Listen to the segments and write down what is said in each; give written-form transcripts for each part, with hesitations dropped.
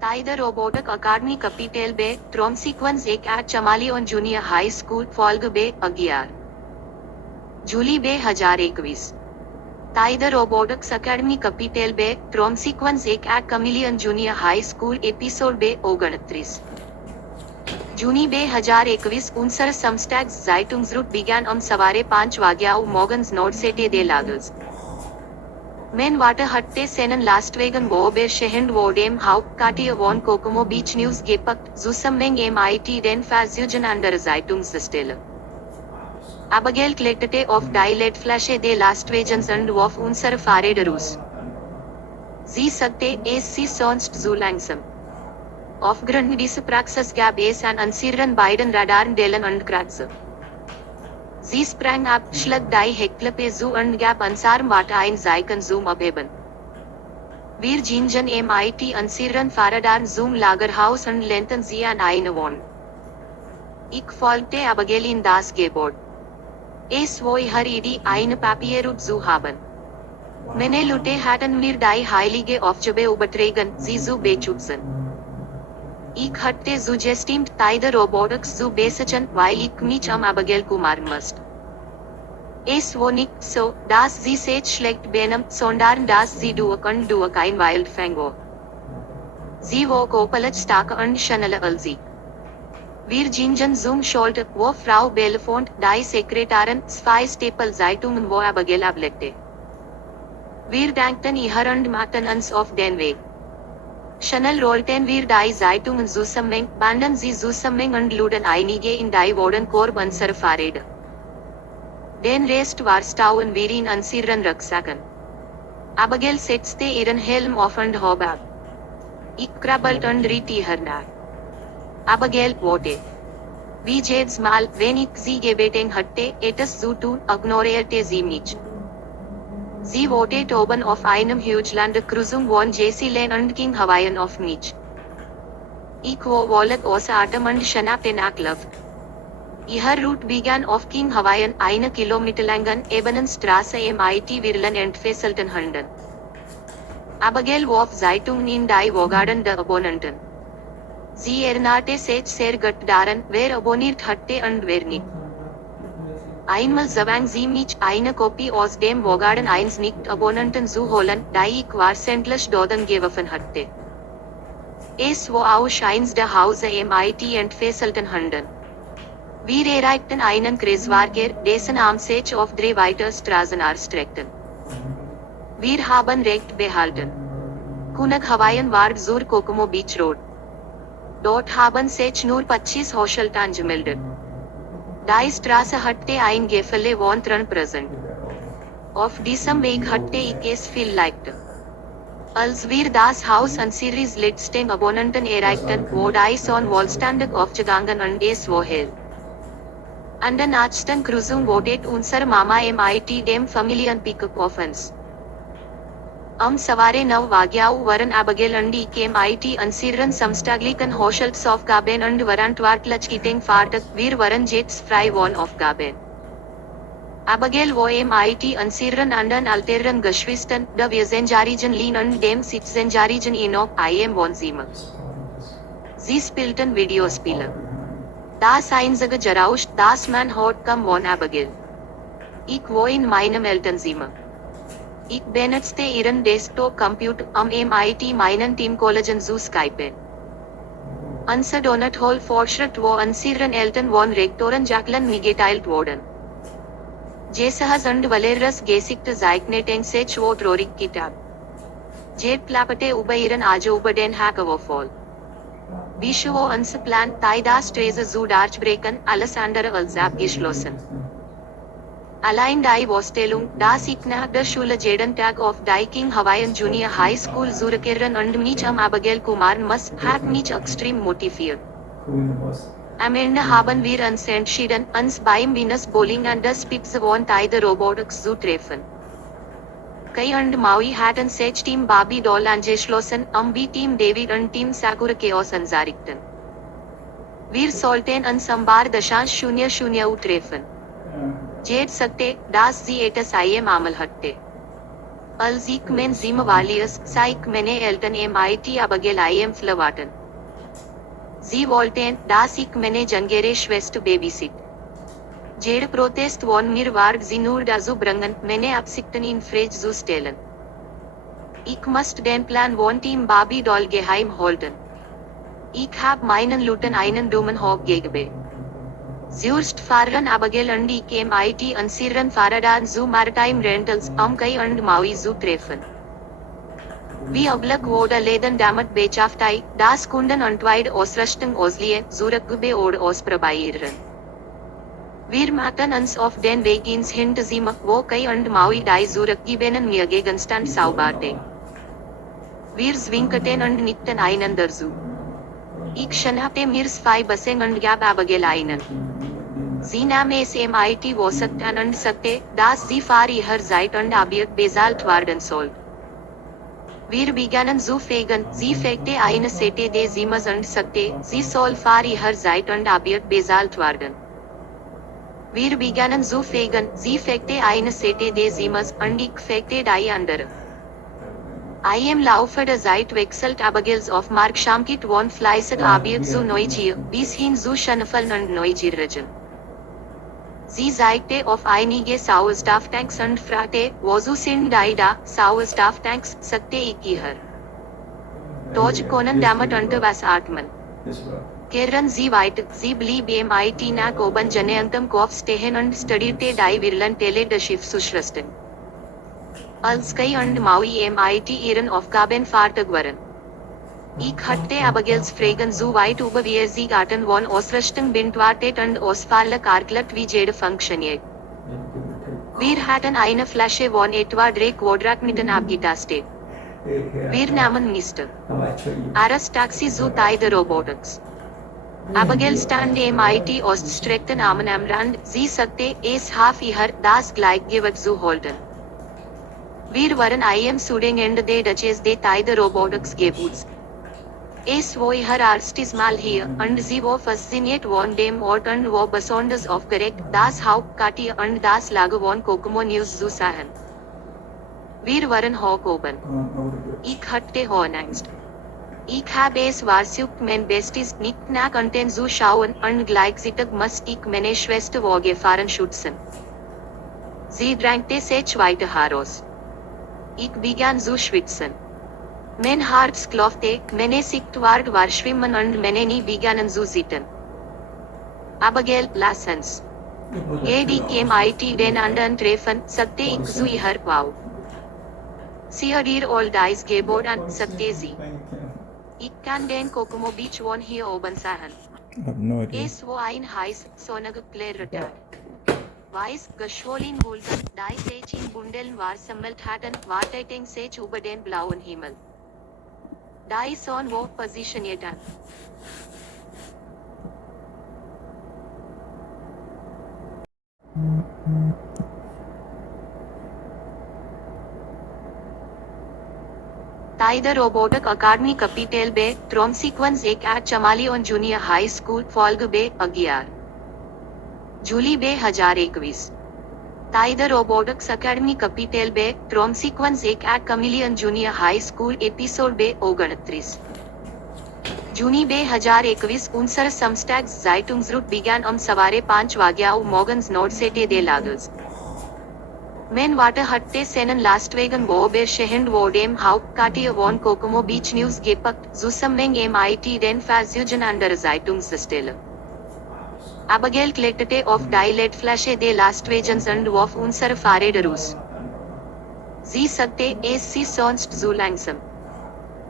Tider Robotic Academy Capital Bay, Trom Sequence 1 at Chamalion Junior High School, Folg Bay, Agyar. July 2021. Tider Robotics Academy Capital Bay, Trom Sequence 1 at Chameleon Junior High School, Episode Bay, 29. જૂની 2021 ઉનસર સમસ્ટેગ્સ ઝાઇટુંગ્સરૂટ began સવારે 5 વાગ્યાઓ મોગન્સ નોડસેટે દે લાગલ્સ. Men water hatte seinen Lastwagen Bober Shehend Wodem Hauptquartier von Kokomo Beach News gepackt, zusammen MIT den Versuchen an der Zeitungsstelle. Abigail kletterte auf die Leitflasche der Lastwagens und warf unsere Fahrräder raus. Sie sagte, es ist sonst so langsam. Aufgrund dieser Praxis gab es an unseren beiden Radardellen und Kratzer. Sie sprang ab, schlug die Heckklappe zu und gab unseren Water ein Zeichen zum Abheben. Wir gingen MIT unseren Fahrradar zum Lagerhaus und lehnten sie an eine Wand. Ich folgte Abigail in das Gebäude. Es war ihre Idee, eine Papierroute zu haben. Meine Leute hatten mir die heilige Aufgabe übertragen, sie zu beschützen. Ich hatte zugestimmt, Tider Robotics zu besitzen, weil ich mich Abigail kümmern musste. Es war nicht so, dass sie sich schlecht benahm, sondern dass sie durch ein Wildfang war. Sie war körperlich stark und schneller als ich. Wir gingen zum Schalter, wo Frau Belfont, die Sekretärin, 2 Stapel Zeitungen wo Abigail ablegte. Wir dankten ihr und machten uns auf den Weg. Schnell rollten wir die Zeitungen zusammen, banden sie zusammen und luden einige in die Warenkorb unserer Fahrräder. Den Rest verstauen wir in unseren Rucksacken. Abigail setzte ihren Helm auf und hob ab. Ich krabbelte und riet ihr nach. Abigail, warte. Wie jedes Mal, wenn ich sie gebeten hatte, etwas zu tun, ignorierte sie mich. Sie wartet oben auf einem Hugland-Cruising von Jesse Lane und ging Hawaiian auf mich. Ich war völlig außer Atem und schnappte nach Luft. Ihr Route begann auf King Hawaiian, eine Kilometer langen Ebenenstraße MIT Wirlen entfesselten Hunden. Abigail warf Zeitungen in die Wogarden der Abonnenten. Sie erinnerte sich sehr gut daran, wer abonniert hatte und wer nicht. Einmal zwang sie mich, eine Kopie aus dem Wogarden 1 Nicht-Abonnenten zu holen, die ich wahrscheinlich Doden geworfen hatte. Es war auch eins der Hause MIT entfesselten Hunden. Wir erreichten einen Kreisverkehr, dessen Arm sich auf 3 weitere Straßen erstreckten. Wir haben Recht behalten. Kunag Hawaiian war zur Kokomo Beach Road. Dort haben sich nur 25 Haushalte angemeldet. Die Straße hatte ein Gefälle von 3%. Auf diesem Weg hatte ich es viel leichter. Als wir das Haus an Series letzten Abonnenten erreichten, war die Sonne wohlständig aufgegangen und es war hell. An der nächsten Kreuzung wartet unser Mama MIT dem Familienpickup auf uns. Saware 9 વાગ્યાઓ વરણ Abigail und ich MIT unseren samstaglichen Haushaltsaufgaben und verantwortlichen Fahrtag, wir waren jetzt frei von Aufgaben. Abigail war MIT unseren anderen älteren Geschwistern, der Wiesenjährigen Lin und dem 17-jährigen Enoch, IM von 7. Sie spielten Videospiele. Das einzige Geräusch, das man hört, kam von Abigail. Ich war in meinem Elternzimmer. Ich benutzte ihren Desktop-Computer, MIT meinen Teamkollegen zu Skypen. Unser Donut-Hall Fortschritt war unseren Eltern von Rektoren Jacqueline mitgeteilt worden. Jesus und Valeras gesigte Zeigneten sich war traurig Kitab. Jed klapperte über ihren Ajo über den Hackerwurfall. Wie war unser Plan, das Strese zu durchbrechen, alles andere als abgeschlossen. Allein die Vorstellung, dass ich nach der Schule jeden Tag auf die King Hawaiian Junior High School zurückkehren und mich Abigail kümmern muss, hat mich extrem motiviert. Am Ende haben wir uns entschieden, uns beim Venus Bowling an der Spitze von Tider Robotics zu treffen. Kai und Maui hatten sich Team Barbie Doll angeschlossen, B-Team David und Team Sakura Chaos anzarichten. Wir sollten uns am Bar 0.0 treffen. Jade sagte, dass sie etwas einmal hatte. Als ich mein Zimmer verließ, sah ich meine Eltern mit Abigail verlassen. Sie wollten, dass ich meine jüngere Schwester babysit. Jede Protest von mir war, sie nur dazu bringen, meine Absichten in Frage zu stellen. Ich musste den Plan von Team Barbie Doll geheim halten. Ich habe meinen Leuten einen dummen Hoch gegeben. Zuerst fahren Abigail und ich mit unseren Fahrrädern zu Maritime Rentals, Kai und Maui zu treffen. Wie üblich wurde Läden damit beschäftigt, dass Kunden entweder Ausrüstung ausleihen, zurückgeben oder ausprobieren. Wir machten uns auf den Weg ins Hinterzimmer, wo Kai und Maui die zurückgegebenen mir Gegenstand sauberte. Wir zwinkten und nickten einander zu. Ich schnappte mir 2 Bussen und gab Abigail einen. Sie nahm es mit Wasser an und sagte, dass sie für ihre Zeit und Arbeit bezahlt werden soll. Wir begannen zu fegen, sie fegte eine Seite des Zimmers und sagte, sie soll für ihre Zeit und Arbeit bezahlt werden. Wir begannen zu fegen, sie fegte eine Seite des Zimmers und ich fegte die andere. Im Laufe der Zeit wechselt Abigails Aufmerksamkeit von fleißig Arbeit zu Neugier, bis hin zu Schnüffeln und Neugierigen. Sie zeigte auf einige Sauerstofftanks und fragte, wozu sind die da? Sauerstofftanks, sagte ich ihr. Doch können damit unter was atmen. Kehren Sie weiter, sie blieb mit nach oben geneigtem Kopf stehen und studierte die Wirrlantelle des Schiffszuschriften. Als Kai und Maui mit ihren Aufgaben fertig waren. Ich hatte Abigails Fragen so weit über wie sie Arten von Ausrüstung beantwortet und ausführlich erklärt, wie jede funktioniert. Wir hatten eine Flasche von etwa 3 Quadratmetern abgetastet. Wir nahmen Mr. Aras Taxi zu der Robotics. Abigail stand mit ausgestreckten Armen am Rand, sie sagte, es habe ihr das Gleichgewicht zu halten. Wir waren shooting and the Duchess de the Robotics Gebuts. Es war ihr erstes Mal hier, und sie war fasziniert von dem Ort und war besonders aufgeregt, das Hauptquartier und das Lager von Kokomo News zu sehen. Wir waren hoch oben. Ich hatte Höhenangst. Ich habe es versucht, mein Bestes nicht nach unten zu schauen, und gleichzeitig musste ich meine Schwester vor Gefahren schützen. Sie drängte sich weiter heraus. Ich begann zu schwitzen. Mein Herz klopfte, meine Sicht war schwimmen und meine Knie begannen zu zittern. Abigail, lass uns. Ich mit den anderen treffen, sagte ich zu ihr, wow. Sie hat ihr all dies geboten, sagte sie. Ich kann den Kokomo Beach von hier oben sehen. I have no idea. Es war ein heiß, sonniger Tag. Weiß, geschwollen Wolken, die sich in Bundeln versammelt hatten, warteten sich über den blauen Himmel. Die Sonne war positioniert an. The Robotic Academy Capital Bay, Trom Sequence 1 at Chamalion Junior High School, Folge Bay, 11. July 2021. The Robotics Academy Capital Bay, Trom Sequence 1 at Chameleon Junior High School, Episode Bay, 39. Juni 2021 unser Samstags Zeitungsroute begann सवारे 5 वाग्याउ morgens Nordseite de Lagos. Men Water hatte seinen Lastwagen beobachten wo dem Hauptquartier von Kokomo Beach News gepackt, zusammen mit den Fahrzeugen an der Zeitungsstelle. Abigail kletterte auf die Leitflasche des Lastwagens und warf unsere Fahrräder raus. Sie sagte, es ist sonst zu langsam.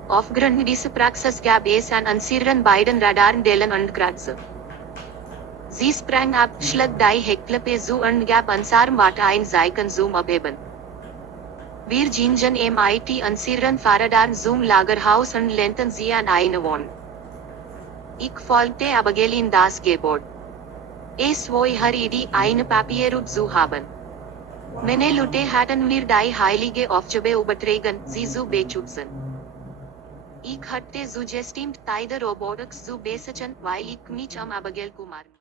Aufgrund dieser Praxis gab es an unseren beiden Radardellen und Kratzer. Sie sprang ab, schlug die Heckklappe zu und gab unserem Water ein Zeichen zum Abheben. Wir gingen mit unseren Fahrrädern zum Lagerhaus und lehnten sie an eine Wand. Ich folgte Abigail in das Gebäude. Es war ihre Idee, eine Papierroute zu haben. Meine Leute hatten mir die heilige Aufgabe übertragen, sie zu beschützen. Ich hatte zugestimmt, die Robotics zu besitzen, weil ich mich Abigail kümmern